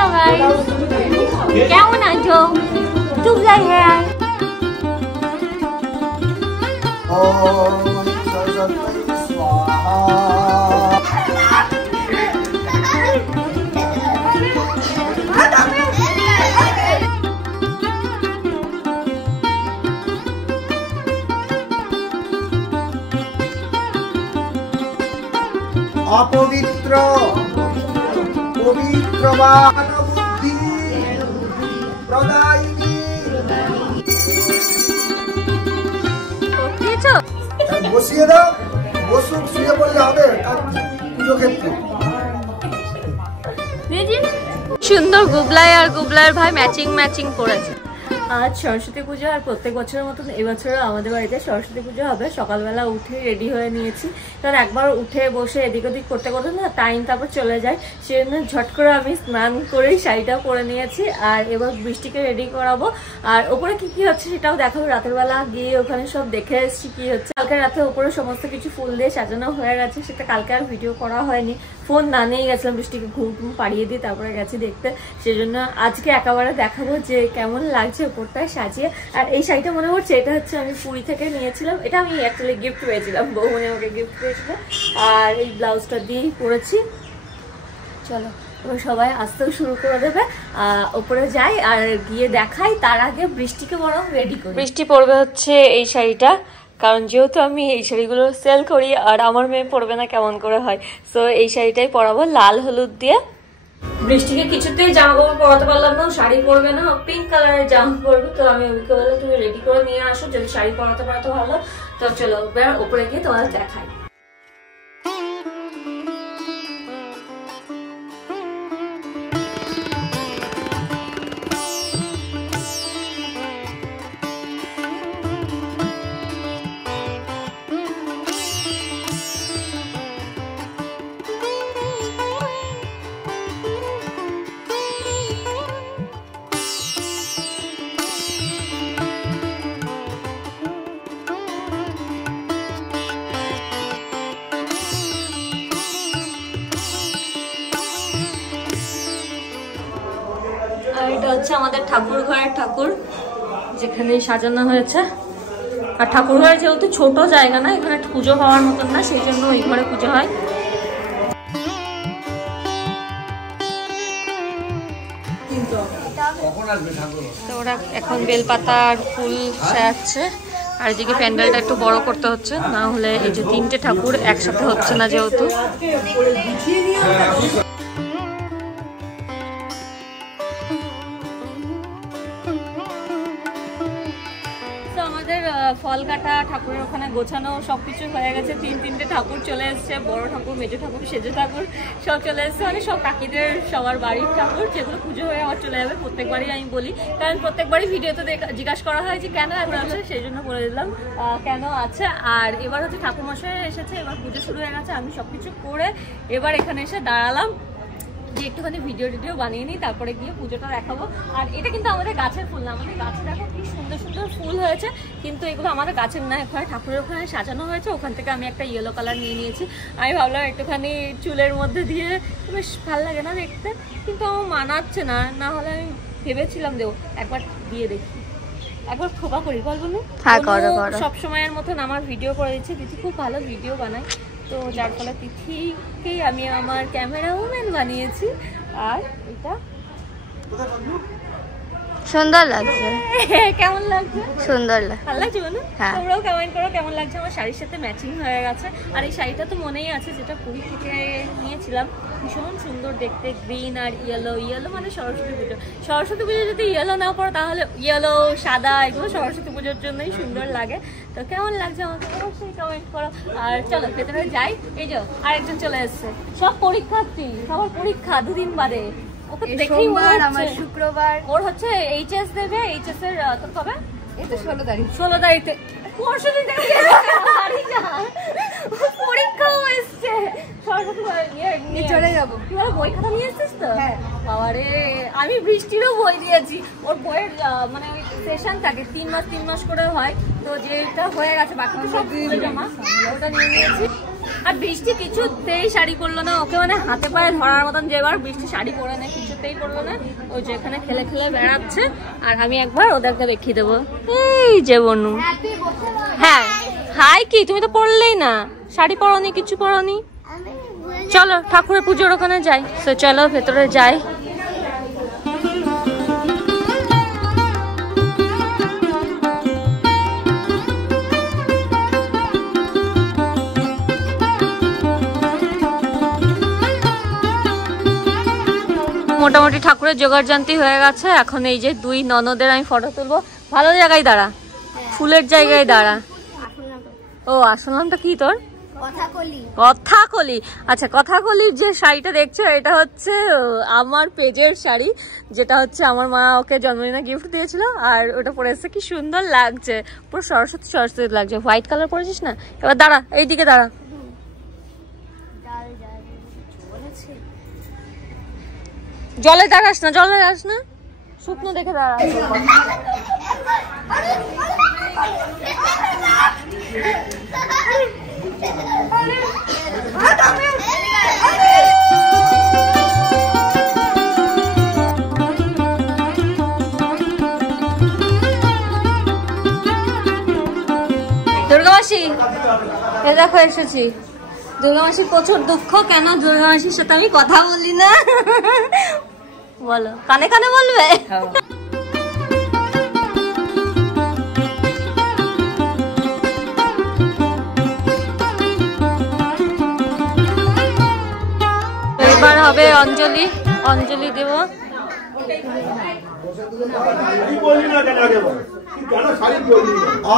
Hello guys, কেমন আছো? চুপ যাই হ্যাঁ। অপবিত্র পবিত্র বুদ্ধি প্রদায়িনী বসিয়ে দাও, বসুক, শুয়ে পড়লে হবে পুজো ক্ষেত্রে। সুন্দর গুবলাই আর গুবলাইয়ের ভাই ম্যাচিং করেছে। আজ সরস্বতী পুজো, আর প্রত্যেক বছরের মতন এবছরও আমাদের বাড়িতে সরস্বতী পুজো হবে। সকালবেলা উঠে রেডি হয়ে নিয়েছি, কারণ একবার উঠে বসে এদিক ওদিক করতে করতে না টাইম তারপর চলে যায়। সেজন্য ঝট করে আমি স্নান করেই শাড়িটা পরে নিয়েছি। আর এবার বৃষ্টিকে রেডি করাবো, আর ওপরে কি কি হচ্ছে সেটাও দেখাবো। রাতের বেলা গিয়ে ওখানে সব দেখে এসেছি কি হচ্ছে। কালকে রাতে ওপরে সমস্ত কিছু ফুল দিয়ে সাজানো হয়ে গেছে, সেটা কালকে আর ভিডিও করা হয়নি। ফোন না নিয়ে গেছিলাম, বৃষ্টিকে ঘুম পাড়িয়ে দিই তারপরে গেছি দেখতে। সেজন্য আজকে একেবারে দেখাবো যে কেমন লাগছে ওপরটায় সাজিয়ে। আর এই শাড়িটা মনে হচ্ছে এটা হচ্ছে আমি পুরী থেকে নিয়েছিলাম, এটা আমি অ্যাকচুয়ালি গিফট পেয়েছিলাম, বৌমনি আমাকে গিফট পেয়েছিল। আর এই ব্লাউজটা দিয়েই পরেছি। চলো এবার সবাই আসতেও শুরু করে দেবে, ওপরে যাই আর গিয়ে দেখাই। তার আগে বৃষ্টিকে বরং রেডি করি। বৃষ্টি পরবে হচ্ছে এই শাড়িটা, কারণ যেহেতু আমি এই শাড়িগুলো সেল করি আর আমার মেয়ে পরবে না কেমন করে হয়, সো এই শাড়িটাই পরাবো লাল হলুদ দিয়ে। বৃষ্টিকে কিছুতেই জামা কাপড় পরাতে পারলাম না, শাড়ি পরবে না, পিঙ্ক কালারের জামা পরবে। তো আমি ওকে বললাম তুমি রেডি করে নিয়ে আসো, যদি শাড়ি পরাতে পারো তো ভালো। তো চলো ওপরে গিয়ে তোমাদের দেখাই। এটা হচ্ছে আমাদের ঠাকুর ঘরের ঠাকুর, যেখানে সাজানো হয়েছে। আর ঠাকুর ঘরে যেহেতু ছোট জায়গা না, এখানে পুজো হওয়ার মতন না, সেই জন্য ওই ঘরে পুজো হয়। তো ওরা এখন বেলপাতা আর ফুল সাজাচ্ছে, আর এদিকে প্যান্ডেলটা একটু বড় করতে হচ্ছে, না হলে এই যে তিনটে ঠাকুর একসাথে হচ্ছে না যেহেতু। ফল কাটা ঠাকুরের ওখানে গোছানো সবকিছু হয়ে গেছে। তিনটে ঠাকুর চলে এসছে, বড় ঠাকুর, মেজো ঠাকুর, সেজো ঠাকুর সব চলে এসছে। মানে সব কাকিদের সবার বাড়ির ঠাকুর, যেগুলো পুজো হয়ে আবার চলে যাবে। প্রত্যেকবারই আমি বলি, কারণ প্রত্যেকবারই ভিডিওতে জিজ্ঞাসা করা হয় যে কেন এখন আছে, সেই জন্য বলে দিলাম কেন আছে। আর এবার হচ্ছে ঠাকুর মশাই এসেছে, এবার পুজো শুরু হয়ে গেছে। আমি সবকিছু করে এবার এখানে এসে দাঁড়ালাম যে একটুখানি ভিডিও বানিয়ে নিই, তারপরে গিয়ে পুজোটা দেখাবো। আর এটা কিন্তু আমাদের গাছের ফুল না, আমাদের গাছে দেখো কি সুন্দর সুন্দর ফুল হয়েছে, কিন্তু এগুলো আমাদের গাছের না, ওখানে ঠাকুরের ওখানে সাজানো হয়েছে। ওখান থেকে আমি একটা ইয়েলো কালার নিয়ে নিয়েছি। আমি ভাবলাম একটুখানি চুলের মধ্যে দিয়ে, বেশ ভালো লাগে না দেখতে, কিন্তু আমার মানাচ্ছে না। না হলে আমি ভেবেছিলাম দেবো, একবার দিয়ে দেখি, একবার খোপা করি বলবো না। সবসময়ের মতন আমার ভিডিও করে দিচ্ছে, তিথি খুব ভালো ভিডিও বানায়, তো যার ফলে তিথিকেই আমি আমার ক্যামেরা ওম্যান বানিয়েছি। আর এটা সুন্দর লাগছে। কেমন লাগছে? সুন্দর লাগছে, ভালো লাগছে বলো? তোমরাও কমেন্ট করো কেমন লাগছে। আমার শাড়ির সাথে ম্যাচিং হয়ে গেছে। আর এই শাড়িটা তো মনেই আছে, যেটা পুরী থেকে নিয়েছিলাম, ভীষণ সুন্দর দেখতে, গ্রিন আর ইয়েলো। ইয়েলো মানে সরস্বতী পুজো। সরস্বতী পুজো যদি ইয়েলো না পড়ো তাহলে ইয়েলো, সাদা, এগুলো সরস্বতী পুজোর জন্যই সুন্দর লাগে। তো কেমন লাগছে আমাকে অবশ্যই কমেন্ট করো। আর চলো ভেতরে যাই। এই যে আরেকজন চলে এসছে, সব পরীক্ষার্থী, সবার পরীক্ষা দুদিন বাদে। ওকে দেখেই আমার শুক্রবার ওর হচ্ছে এইচএস দেবে। এইচএস এর তোর কবে? এই তো 16 তারিখ। 16 তারিখে পরশু দিন থেকে পরীক্ষাও এসছে। চলে যাবো। বই খাতা নিয়ে এসছিস তো? হ্যাঁ। বাবারে, আমি বৃষ্টিরও বই দিয়েছি। ওর বইয়ের মানে সেশন থাকে 3 মাস করে হয়, তো যেটা হয়ে গেছে বাকি তো সব জমা, ওটা নিয়ে নিয়েছি। আর বৃষ্টি কিছুতেই শাড়ি পরলো না, ওকে মানে হাতে পায়ে ধরার মতন যেবার বৃষ্টি শাড়ি পরে না, কিছুতেই পরলো না। ওই যে এখানে খেলে খেলে বেড়াচ্ছে, আর আমি একবার ওদেরকে দেখিয়ে দেবো। এই যে বনু, হ্যাঁ হাই কি, তুমি তো পরলেই না, শাড়ি পরনি, কিছু পরনি। চলো ঠাকুরের পুজোর ওখানে যাই। তো চলো ভেতরে যাই। মোটামুটি ঠাকুরের জোগাড়যন্ত্রী হয়ে গেছে। এখন এই যে দুই ননদের আমি ফটো তুলবো। ভালো জায়গায় দাঁড়া, ফুলের জায়গায় দাঁড়া। ও আসল নামটা কি তোর? কথাকলি। আচ্ছা, কথাকলির যে শাড়িটা দেখছো এটা হচ্ছে আমার পেজের শাড়ি, যেটা হচ্ছে আমার মা ওকে জন্মদিনে গিফট দিয়েছিল। আর ওটা পরে এসছে, কি সুন্দর লাগছে, পুরো সরস্বতী সরস্বতী লাগছে। হোয়াইট কালার পরেছিস না? এবার দাঁড়া, এইদিকে দাঁড়া। জলে দাঁড়াস না, জলে দাঁড়াস না, শুকনো দেখে দাঁড়া। দুর্গামাসি, এ দেখো এসেছি। দুর্গামাসির প্রচুর দুঃখ, কেন দুর্গামাসির সাথে আমি কথা বলি না। বলো, কানে কানে বলবে। এবার হবে অঞ্জলি, অঞ্জলি দেব।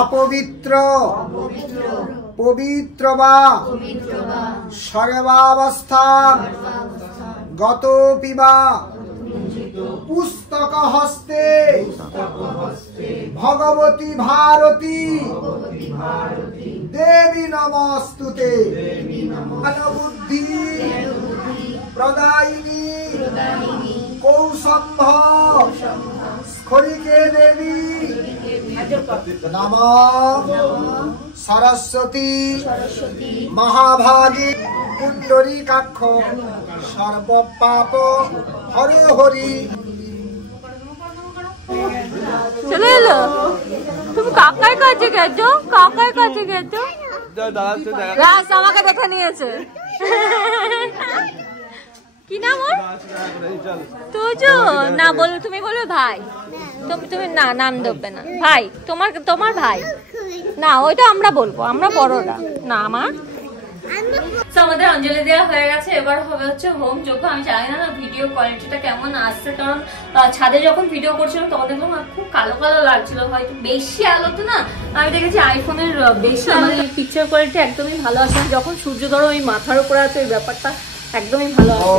অপবিত্র পবিত্র বা সর্বাবস্থান গত পিবা পুস্তক হস্তে ভগবতী ভারতী দেবী নমস্তুতে বুদ্ধি প্রদায়িনী কৌসম্ভ স্ফরিকে দেবী নমঃ সরস্বতী মহাভাগী কুণ্ডরীকাক্ষ সর্বপাপ হরে হরি। চলে এলো। তুমি কাকার কাছে গেছো, কাকার কাছে গেছো। রাস আমাকে দেখে নিয়েছে। কি নাম ওর? তুজো না, বলো তুমি, বলবে ভাই। তুমি না, নাম দেবে না ভাই। তোমার ভাই না, ওইটা আমরা বলবো, আমরা বড়রা না। আমার আমাদের অঞ্জলি দেওয়া হয়ে গেছে। এবার হবে হচ্ছে হোম যজ্ঞ। আমি জানি না ভিডিও কোয়ালিটিটা কেমন আসছে, কারণ ছাদে যখন ভিডিও করছিলাম তখন দেখলাম খুব কালো কালো লাগছিল, হয়তো বেশি আলো তো না। আমি দেখেছি আইফোনের বেশি আমাদের পিকচার কোয়ালিটি একদমই ভালো আসে। যখন সূর্য ধরো ওই মাথার উপরে আছে, ওই ব্যাপারটা একদমই ভালো আসে।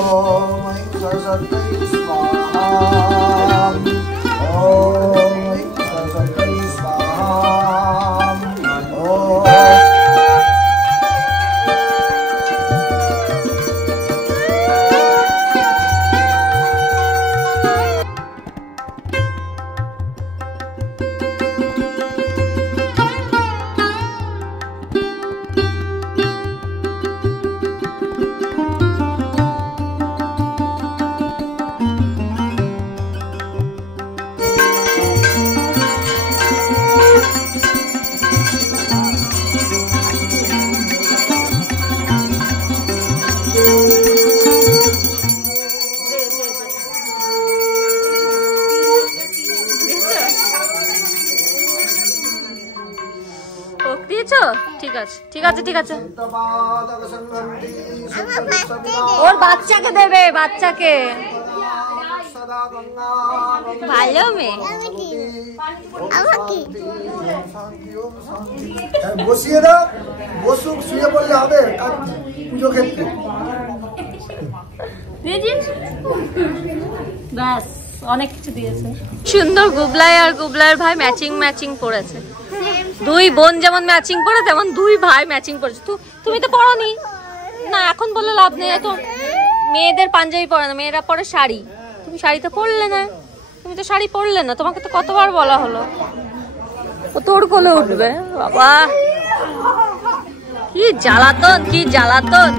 ঠিক আছে, ঠিক আছে, ঠিক আছে। ওর বাচ্চাকে দেবে, বাচ্চাকে। ভালো মেয়ে। বসিয়ে দাও, বসুক, শুয়ে পড়লে হবে পুজো ক্ষেত্রে। ব্যাস, অনেক কিছু দিয়েছে। সুন্দর গুবলাই আর গুবলাইয়ের ভাই ম্যাচিং ম্যাচিং পড়েছে। দুই বোন যেমন ম্যাচিং পরে, তেমন দুই ভাই ম্যাচিং পড়েছে। তুমি তো পরনি না, এখন বললে লাভ নেই। তো মেয়েদের পাঞ্জাবি পরে না, মেয়েরা পরে শাড়ি। তুমি শাড়ি তো পরলে না, তুমি তো শাড়ি পরলে না। তোমাকে তো কতবার বলা হলো। ও তোর কোলে উঠবে বাবা। কি জ্বালাতন, কি জ্বালাতন।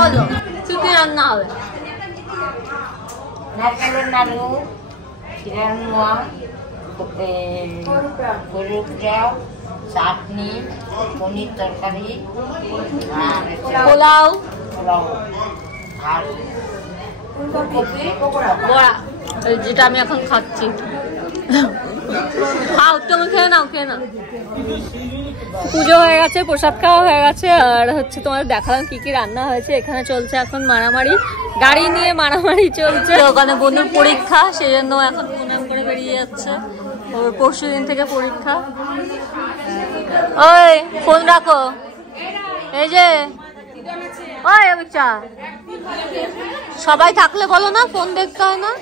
বলো কি কি রান্না হবে? নারকেলের নাড়ু, চিড়ের মোয়া, গরুর ডাল, চাটনি, পনির তরকারি, পোলাও, আর ফুলকপি বড়া, যেটা আমি এখন খাচ্ছি। খাও, তুমি খেয়ে নাও, খেয়ে নাও। পুজো হয়ে গেছে, প্রসাদ খাওয়া হয়ে গেছে, আর হচ্ছে তোমার দেখালাম কি কি রান্না হয়েছে। এখানে চলছে এখন মারামারি, গাড়ি নিয়ে মারামারি চলছে। ওখানে বন্ধুর পরীক্ষা, সেই জন্য এখন প্রণাম করে বেরিয়ে যাচ্ছে। ওর পরশু দিন থেকে পরীক্ষা। ওই ফোন রাখো, এই যে ওই অভিচা, সবাই থাকলে বলো না ফোন দেখতে হয় না,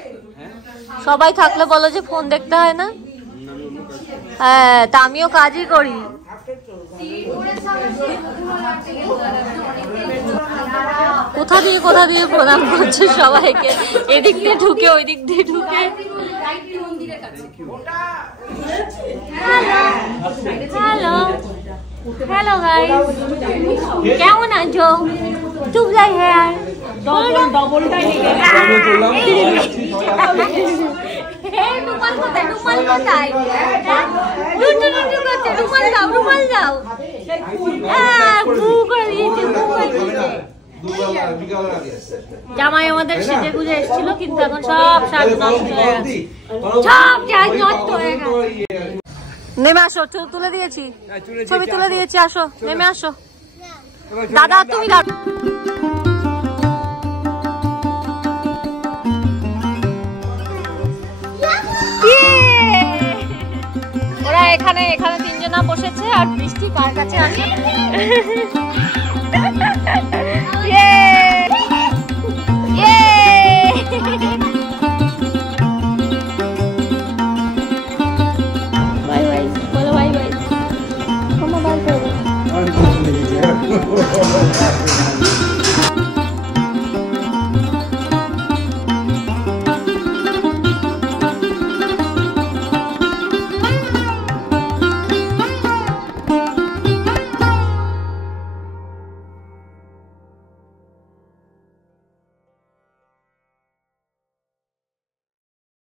সবাই থাকলে বলো যে ফোন দেখতে হয় না। হ্যাঁ, তা আমিও কাজই করি। কোথা দিয়ে প্রণাম করছে সবাইকে, এদিক দিয়ে ঢুকে ওই দিক দিয়ে ঢুকে। হ্যালো হ্যালো গাইস, কেমন আছো? টুকলাই হেয়ার ডবলটাই রুমাল কোথায়, রুমাল কোথায়? রুমাল দাও, রুমাল দাও। জামাই আমাদের সেজে গুজে এসেছিল, কিন্তু এখন সব সাজ নষ্ট হয়ে গেছে, সব সাজ নষ্ট হয়ে গেছে। নেমে আসো, তুলে দিয়েছি, ছবি তুলে দিয়েছি, আসো নেমে আসো। দাদা তুমি ওরা এখানে তিনজনা বসেছে, আর বৃষ্টি কার কাছে আছে। বাই বাই বলো, বাই বাই। Bye bye.